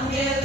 Angel.